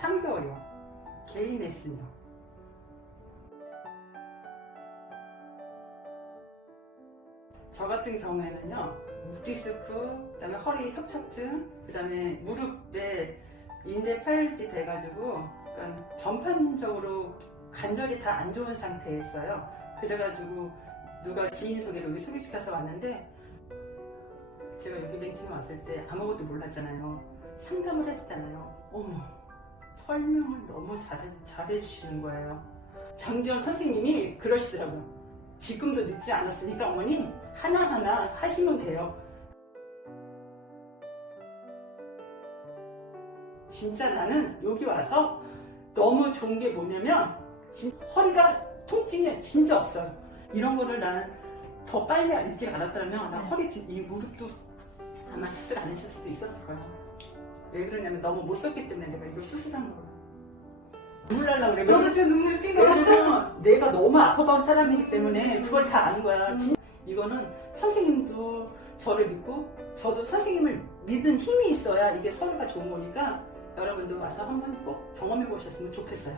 3개월이요. 개인 레슨이요. 저 같은 경우에는요, 묵디스크, 그 다음에 허리 협착증, 그 다음에 무릎에 인대 파열이 돼가지고, 그러니까 전반적으로 관절이 다 안 좋은 상태였어요. 그래가지고 누가 지인 소개로 여기 소개시켜서 왔는데, 제가 여기 벤치에 왔을 때 아무것도 몰랐잖아요. 상담을 했잖아요. 어머, 설명을 너무 잘해, 잘해주시는 거예요. 장지원 선생님이 그러시더라고요. 지금도 늦지 않았으니까 어머님 하나하나 하시면 돼요. 진짜 나는 여기 와서 너무 좋은 게 뭐냐면 진- 허리가 통증이 진짜 없어요. 이런 거를 나는 더 빨리 일찍 알았다면 나 허리 디- 이 무릎도 아마 수술 안 했을 수도 있었을 거예요. 왜 그러냐면 너무 못 썼기 때문에 내가 이거 수술한 거예요. 눈물 날라 그래. 저도 저 눈물 삐고 왜냐면 내가 너무 아파본 사람이기 때문에 그걸 다 아는 거야. 진- 이거는 선생님도 저를 믿고 저도 선생님을 믿은 힘이 있어야 이게 서로가 좋은 거니까 여러분도 와서 한번 꼭 경험해 보셨으면 좋겠어요.